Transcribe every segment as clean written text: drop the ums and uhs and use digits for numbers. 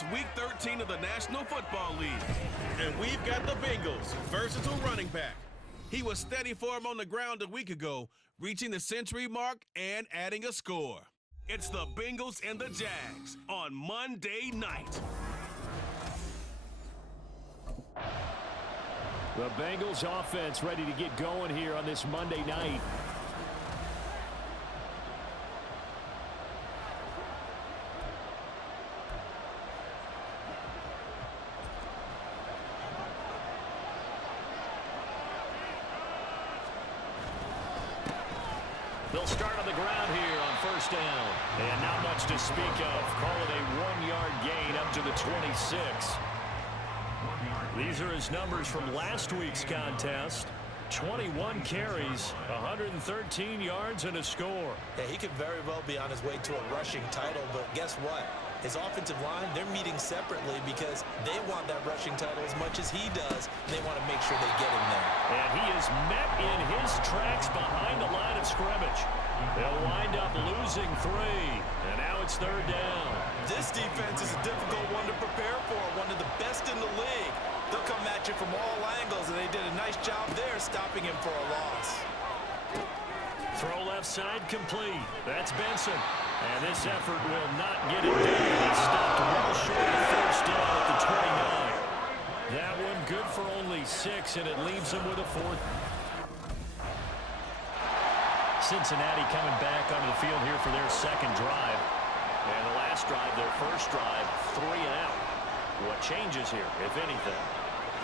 It's Week 13 of the National Football League. And we've got the Bengals' versatile running back. He was steady for him on the ground a week ago, reaching the century mark and adding a score. It's the Bengals and the Jags on Monday night. The Bengals offense ready to get going here on this Monday night. They'll start on the ground here on first down. And not much to speak of. Call it a 1-yard gain up to the 26. These are his numbers from last week's contest. 21 carries, 113 yards, and a score. Yeah, he could very well be on his way to a rushing title, but guess what? His offensive line, they're meeting separately because they want that rushing title as much as he does, and they want to make sure they get him there. And he is met in his tracks behind the line of scrimmage. They'll wind up losing 3, and now it's third down. This defense is a difficult one to prepare for, one of the best in the league. They'll come at you from all angles, and they did a nice job there stopping him for a loss. Throw left side complete. That's Benson. And this effort will not get it done. He stopped well short of first down at the 29. That one good for only 6, and it leaves him with a 4th. Cincinnati coming back onto the field here for their second drive. And the last drive, their first drive, 3 and out. What changes here, if anything?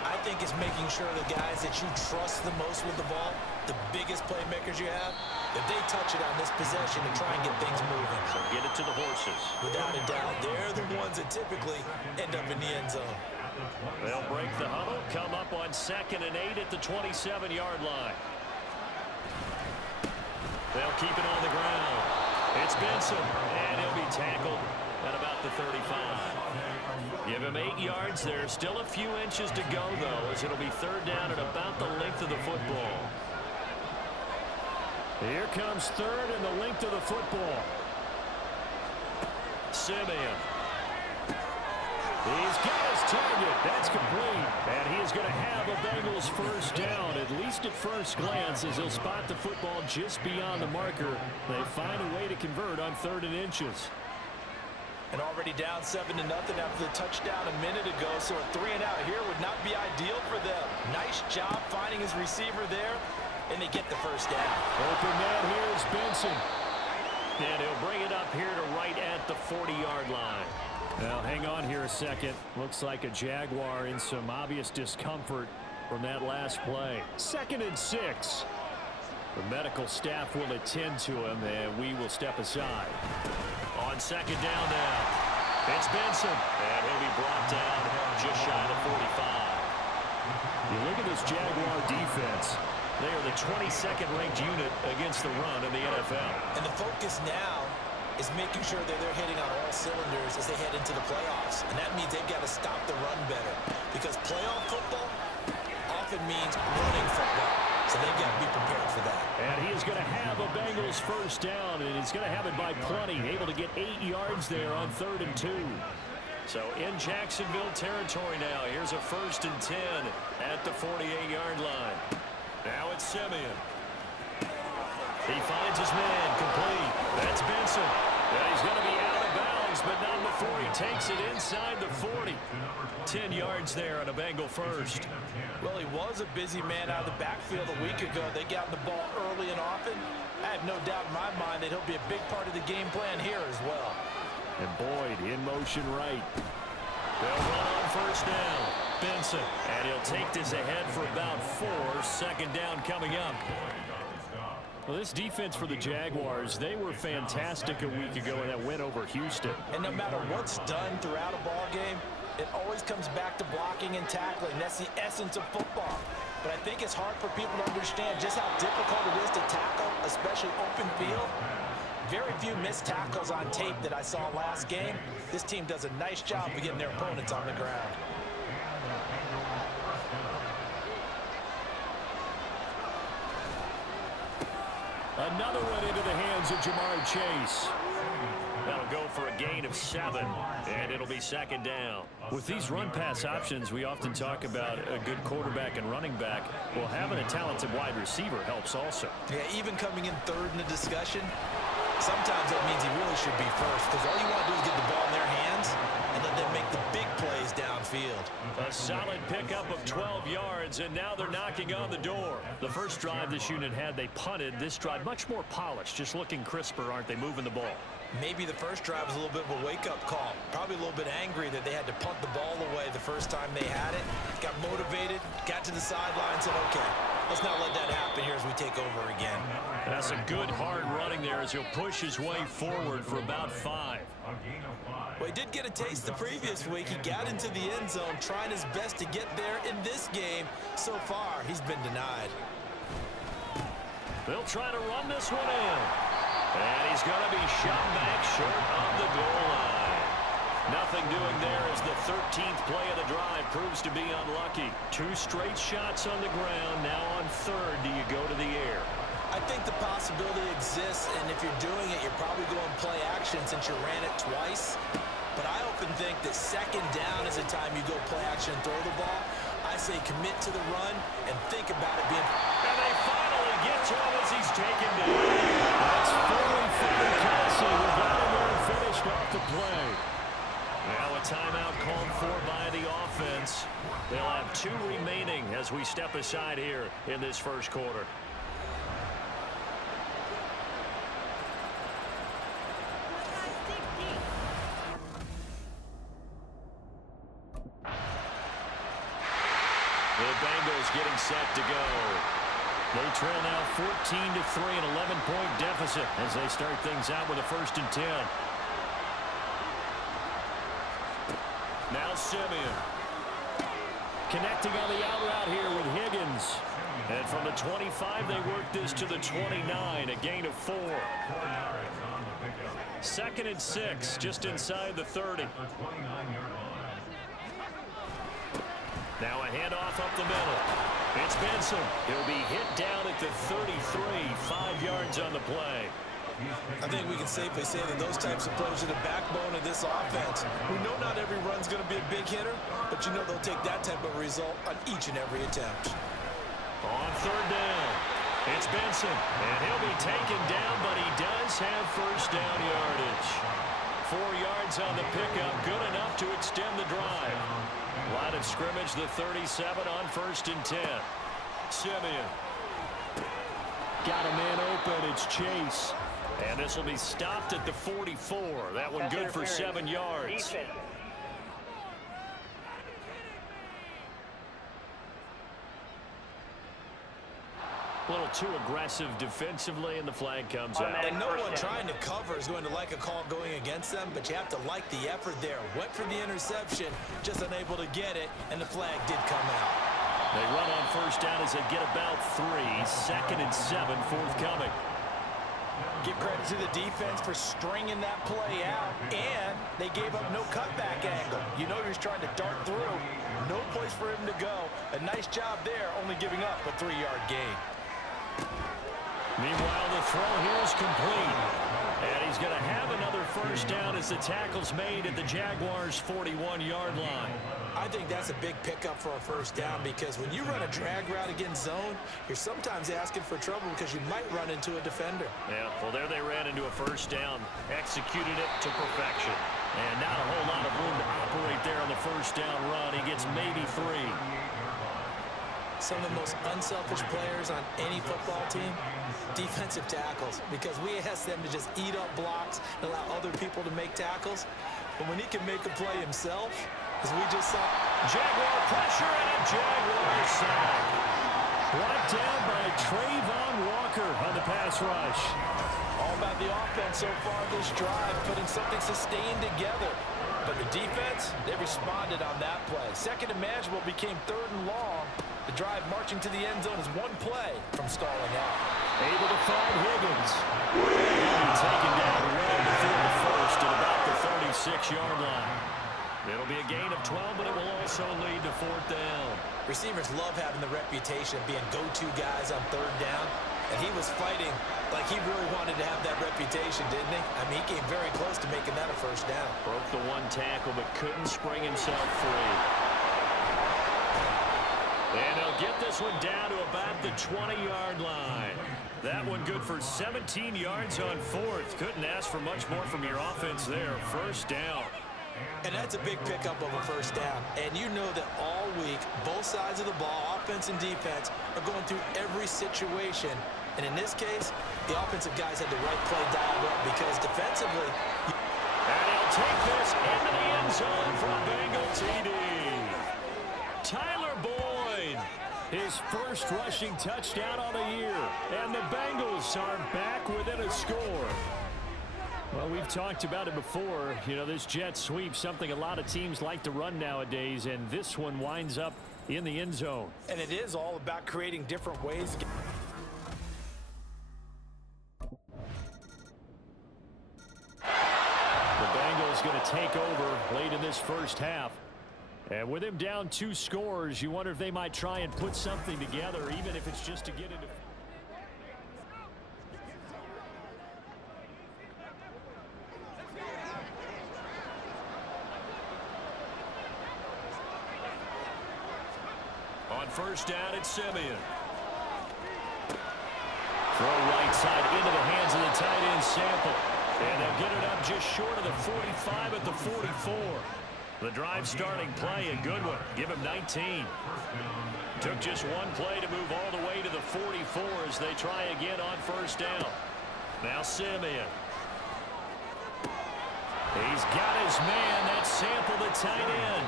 I think it's making sure the guys that you trust the most with the ball, the biggest playmakers you have, if they touch it on this possession and try and get things moving. So get it to the horses. Without a doubt, they're the ones that typically end up in the end zone. They'll break the huddle, come up on 2nd and 8 at the 27-yard line. They'll keep it on the ground. It's Benson, and he'll be tackled at about the 35. Give him 8 yards there. Still a few inches to go, though, as it'll be third down at about the length of the football. Here comes third and the length of the football. Simeon. He's got his target. That's complete. And he is going to have a Bengals first down, at least at first glance, as he'll spot the football just beyond the marker. They find a way to convert on 3rd and inches. And already down 7-0 after the touchdown a minute ago, so a 3 and out here would not be ideal for them. Nice job finding his receiver there, and they get the first down. Open man here is Benson. And he'll bring it up here to right at the 40-yard line. Now, hang on here a second. Looks like a Jaguar in some obvious discomfort from that last play. 2nd and 6. The medical staff will attend to him, and we will step aside. On 2nd down now, it's Benson, and he'll be brought down just shy of 45. You look at this Jaguar defense. They are the 22nd ranked unit against the run in the NFL. And the focus now is making sure that they're hitting on all cylinders as they head into the playoffs. And that means they've got to stop the run better, because playoff football often means running football. So they've got to be prepared for that. And he is going to have a Bengals first down, and he's going to have it by plenty. Able to get 8 yards there on 3rd and 2. So in Jacksonville territory now. Here's a 1st and 10 at the 48-yard line. Now it's Simeon. He finds his man complete. That's Benson. And he's going to be out of bounds, but not before he takes it inside the 40. 10 yards there on a Bengal first. Well, he was a busy man out of the backfield a week ago. They got the ball early and often. I have no doubt in my mind that he'll be a big part of the game plan here as well. And Boyd in motion right. They'll run on first down. Benson. And he'll take this ahead for about 4. 2nd down coming up. Well, this defense for the Jaguars, they were fantastic a week ago in that win over Houston. And no matter what's done throughout a ball game, it always comes back to blocking and tackling. That's the essence of football. But I think it's hard for people to understand just how difficult it is to tackle, especially open field. Very few missed tackles on tape that I saw last game. This team does a nice job of getting their opponents on the ground. Another one into the hands of Jamar Chase. That'll go for a gain of 7, and it'll be second down. With these run-pass options, we often talk about a good quarterback and running back. Well, having a talented wide receiver helps also. Yeah, even coming in third in the discussion, sometimes that means he really should be first, because all you want to do is get the ball in their hands and let them make the big plays downfield. A solid pickup of 12 yards, and now they're knocking on the door. The first drive this unit had, they punted. This drive, much more polished, just looking crisper, aren't they, moving the ball? Maybe the first drive was a little bit of a wake-up call. Probably a little bit angry that they had to punt the ball away the first time they had it. Got motivated, got to the sideline, said, okay, let's not let that happen here as we take over again. That's a good hard running there as he'll push his way forward for about 5. Well, he did get a taste the previous week. He got into the end zone, trying his best to get there in this game. So far, he's been denied. They'll try to run this one in. And he's going to be shot back short of the goal line. Nothing doing there as the 13th play of the drive proves to be unlucky. 2 straight shots on the ground. Now on third, do you go to the air? I think the possibility exists, and if you're doing it, you're probably going play action since you ran it twice. But I often think that second down is the time you go play action and throw the ball. I say commit to the run and think about it being... And they finally get to him as he's taken down. That's fully for Kelsey, who got him there and finished off the play. Now a timeout called for by the offense. They'll have 2 remaining as we step aside here in this first quarter. The Bengals getting set to go. They trail now 14-3, an 11-point deficit as they start things out with a 1st and 10. Now Simeon. Connecting on the out route here with Higgins. And from the 25, they work this to the 29, a gain of 4. 2nd and 6, just inside the 30. Now a handoff up the middle. It's Benson. He'll be hit down at the 33, 5 yards on the play. I think we can safely say that those types of plays are the backbone of this offense. We know not every run's going to be a big hitter, but you know they'll take that type of result on each and every attempt. On 3rd down, it's Benson, and he'll be taken down, but he does have 1st down yardage. 4 yards on the pickup, good enough to extend the drive. Line of scrimmage, the 37 on 1st and 10. Simeon. Got a man open, it's Chase. And this will be stopped at the 44. That one good for 7 yards. A little too aggressive defensively, and the flag comes out. And no one trying to cover is going to like a call going against them, but you have to like the effort there. Went for the interception, just unable to get it, and the flag did come out. They run on 1st down as they get about 3. 2nd and 7 forthcoming. Give credit to the defense for stringing that play out, and they gave up no cutback angle. You know you're just trying to dart through. No place for him to go. A nice job there, only giving up a 3-yard gain. Meanwhile, the throw here is complete. And he's going to have another 1st down as the tackle's made at the Jaguars' 41-yard line. I think that's a big pickup for a 1st down because when you run a drag route against zone, you're sometimes asking for trouble because you might run into a defender. Yeah, well, there they ran into a 1st down, executed it to perfection. And not a whole lot of room to operate there on the 1st down run. He gets maybe 3. Some of the most unselfish players on any football team, defensive tackles, because we ask them to just eat up blocks and allow other people to make tackles. But when he can make a play himself, as we just saw. Jaguar pressure and a Jaguar sack. Brought down by Trayvon Walker on the pass rush. All about the offense so far this drive, putting something sustained together. But the defense, they responded on that play. 2nd and manageable became 3rd and long. The drive marching to the end zone is 1 play from stalling out. Able to find Higgins. Taken down well before the 1st at about the 36-yard line. It'll be a gain of 12, but it will also lead to 4th down. Receivers love having the reputation of being go-to guys on 3rd down. And he was fighting like he really wanted to have that reputation, didn't he? I mean, he came very close to making that a first down. Broke the one tackle, but couldn't spring himself free. And they'll get this one down to about the 20-yard line. That one good for 17 yards on fourth. Couldn't ask for much more from your offense there. First down. And that's a big pickup of a first down. And you know that all week, both sides of the ball, offense and defense, are going through every situation. And in this case, the offensive guys had the right play dialed up because defensively... And he'll take this into the end zone for a Bengal TD. Tyler Boyd, his first rushing touchdown on the year. And the Bengals are back within a score. Well, we've talked about it before. You know, this jet sweep, something a lot of teams like to run nowadays, and this one winds up in the end zone. And it is all about creating different ways. The Bengals going to take over late in this first half. And with him down 2 scores, you wonder if they might try and put something together, even if it's just to get into... On first down, it's Simeon. Throw right side into the hands of the tight end Sample. And they'll get it up just short of the 45 at the 44. The drive starting play, a good one. Give him 19. Took just one play to move all the way to the 44 as they try again on first down. Now Simeon. He's got his man. That's Sample, the tight end.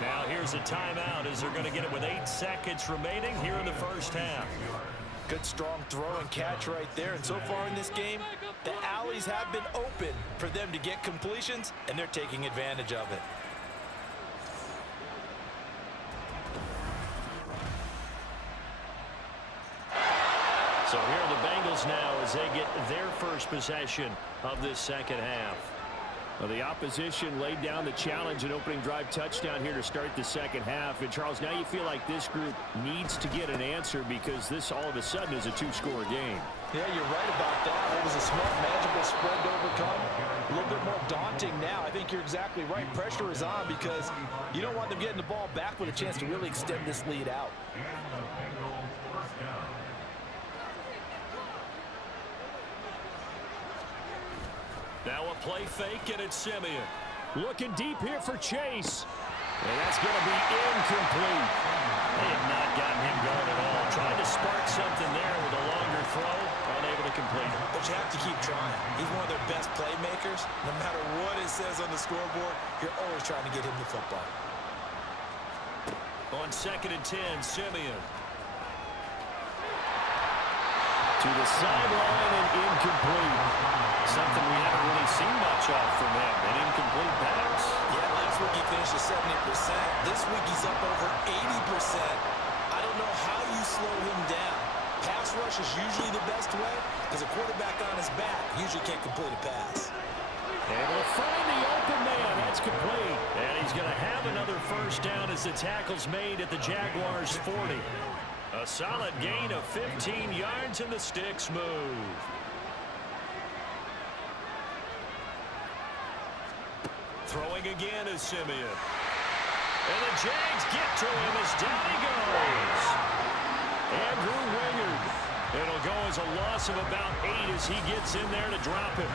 Now here's a timeout as they're going to get it with 8 seconds remaining here in the first half. Good strong throw and catch right there. And so far in this game, the alleys have been open for them to get completions, and they're taking advantage of it. So here are the Bengals now as they get their first possession of this second half. Well, the opposition laid down the challenge and opening drive touchdown here to start the second half. And, Charles, now you feel like this group needs to get an answer because this all of a sudden is a 2-score game. Yeah, you're right about that. It was a smart, magical spread to overcome. A little bit more daunting now. I think you're exactly right. Pressure is on because you don't want them getting the ball back with a chance to really extend this lead out. Now a play fake, and it's Simeon. Looking deep here for Chase. And that's going to be incomplete. They have not gotten him going at all. Trying to spark something there with a longer throw. Unable to complete it. But you have to keep trying. He's one of their best playmakers. No matter what it says on the scoreboard, you're always trying to get him the football. On 2nd and 10, Simeon. To the sideline and incomplete. Something we haven't really seen much of from him. An incomplete pass. Yeah, last week he finished at 70%. This week he's up over 80%. I don't know how you slow him down. Pass rush is usually the best way because a quarterback on his back usually can't complete a pass. And we'll find the open man. That's complete. And he's going to have another first down as the tackle's made at the Jaguars' 40. A solid gain of 15 yards and the sticks move. Throwing again is Simeon. And the Jags get to him as down he goes. Andrew Wingard. It'll go as a loss of about 8 as he gets in there to drop him.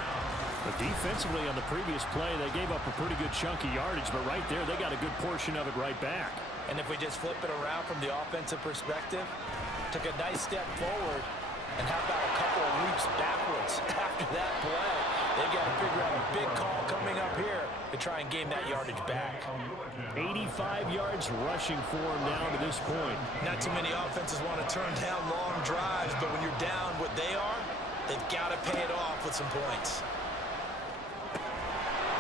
But defensively on the previous play, they gave up a pretty good chunk of yardage, but right there, they got a good portion of it right back. And if we just flip it around from the offensive perspective, took a nice step forward, and how about a couple of leaps backwards after that play? They've got to figure out a big call coming up here to try and gain that yardage back. 85 yards rushing for him down to this point. Not too many offenses want to turn down long drives, but when you're down what they are, they've got to pay it off with some points.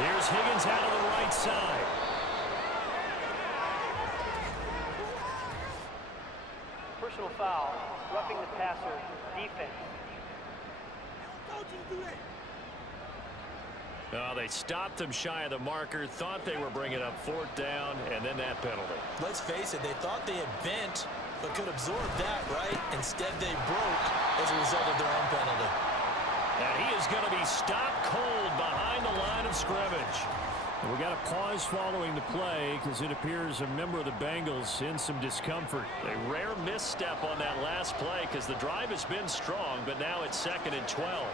Here's Higgins out of the right side. Personal foul, roughing the passer, defense. Oh, they stopped him shy of the marker, thought they were bringing up 4th down, and then that penalty. Let's face it, they thought they had bent but could absorb that, right? Instead, they broke as a result of their own penalty. And he is going to be stopped cold behind the line of scrimmage. And we got a pause following the play because it appears a member of the Bengals in some discomfort. A rare misstep on that last play because the drive has been strong, but now it's 2nd and 12.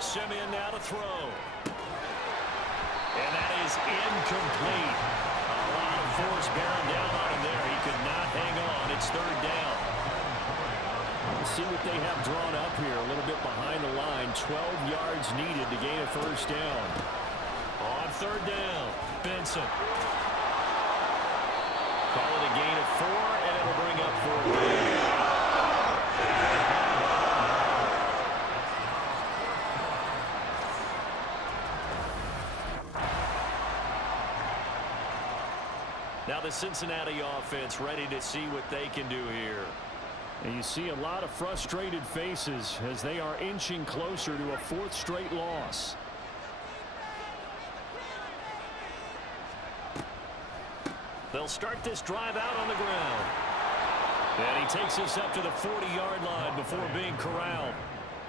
Simeon now to throw. And that is incomplete. A lot of force bearing down on him there. He could not hang on. It's 3rd down. Let's see what they have drawn up here. A little bit behind the line. 12 yards needed to gain a 1st down. On 3rd down, Benson. Call it a gain of 4, and it'll bring up 4th down. Now the Cincinnati offense ready to see what they can do here. And you see a lot of frustrated faces as they are inching closer to a 4th straight loss. They'll start this drive out on the ground. And he takes us up to the 40-yard line before being corralled.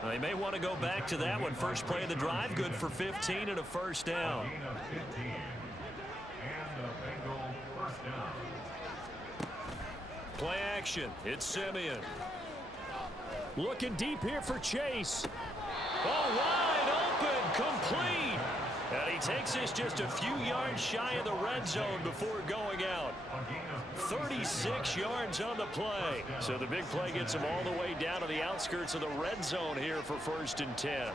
They may want to go back to that one. First play of the drive, good for 15 and a 1st down. Play action. It's Simeon. Looking deep here for Chase. Oh, wide open, complete. And he takes this just a few yards shy of the red zone before going out. 36 yards on the play. So the big play gets him all the way down to the outskirts of the red zone here for 1st and 10.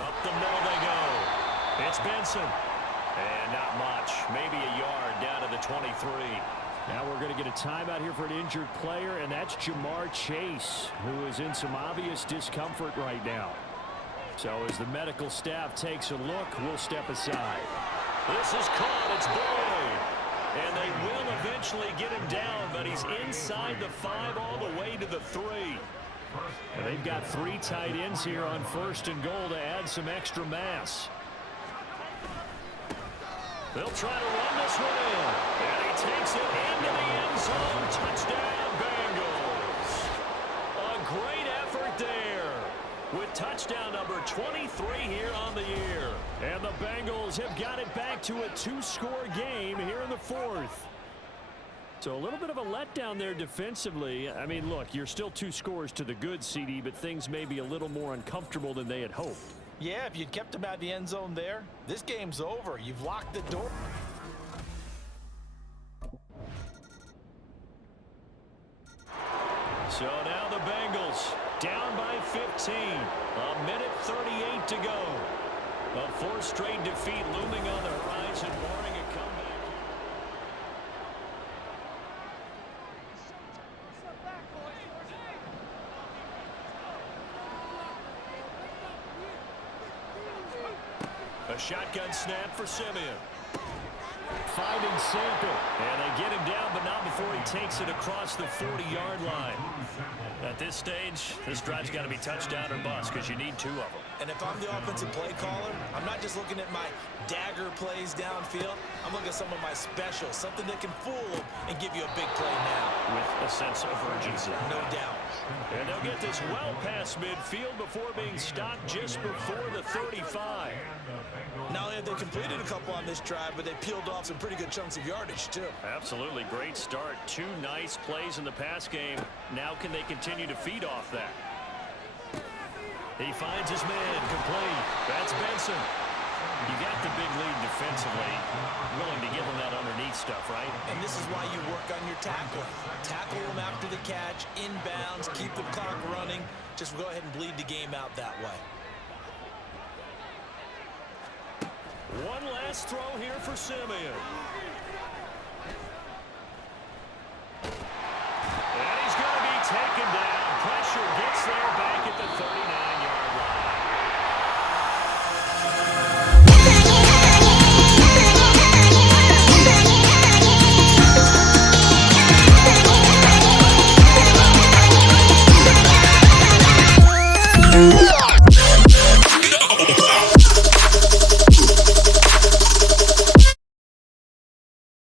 Up the middle they go. It's Benson. And not much. Maybe a yard down to the 23. Now we're going to get a timeout here for an injured player, and that's Jamar Chase, who is in some obvious discomfort right now. So as the medical staff takes a look, we'll step aside. This is caught. It's Boyd. And they will eventually get him down, but he's inside the 5 all the way to the 3. And they've got 3 tight ends here on 1st and goal to add some extra mass. They'll try to run this one in. And he takes it into the end zone. Touchdown, Bengals. A great effort there with touchdown number 23 here on the year. And the Bengals have got it back to a 2-score game here in the 4th. So a little bit of a letdown there defensively. I mean, look, you're still 2 scores to the good, CD, but things may be a little more uncomfortable than they had hoped. Yeah, if you'd kept him out of the end zone there, this game's over. You've locked the door. So now the Bengals down by 15. A minute 38 to go. A 4th straight defeat looming on the horizon, barring a comeback. A shotgun snap for Simeon. Finding Sample. And they get him down, but not before he takes it across the 40-yard line. At this stage, this drive's got to be touchdown or bust because you need 2 of them. And if I'm the offensive play caller, I'm not just looking at my dagger plays downfield. I'm looking at some of my specials, something that can fool them and give you a big play now. With a sense of urgency. No doubt. And they'll get this well past midfield before being stopped just before the 35. Not only have they completed a couple on this drive, but they peeled off some pretty good chunks of yardage, too. Absolutely. Great start. 2 nice plays in the pass game. Now can they continue to feed off that? He finds his man complete. That's Benson. You got the big lead defensively. Willing to give him that underneath stuff, right? And this is why you work on your tackling. Tackle them after the catch, inbounds, keep the clock running. Just go ahead and bleed the game out that way. One last throw here for Simeon. And he's going to be taken down. Pressure gets there back at the 39-yard line.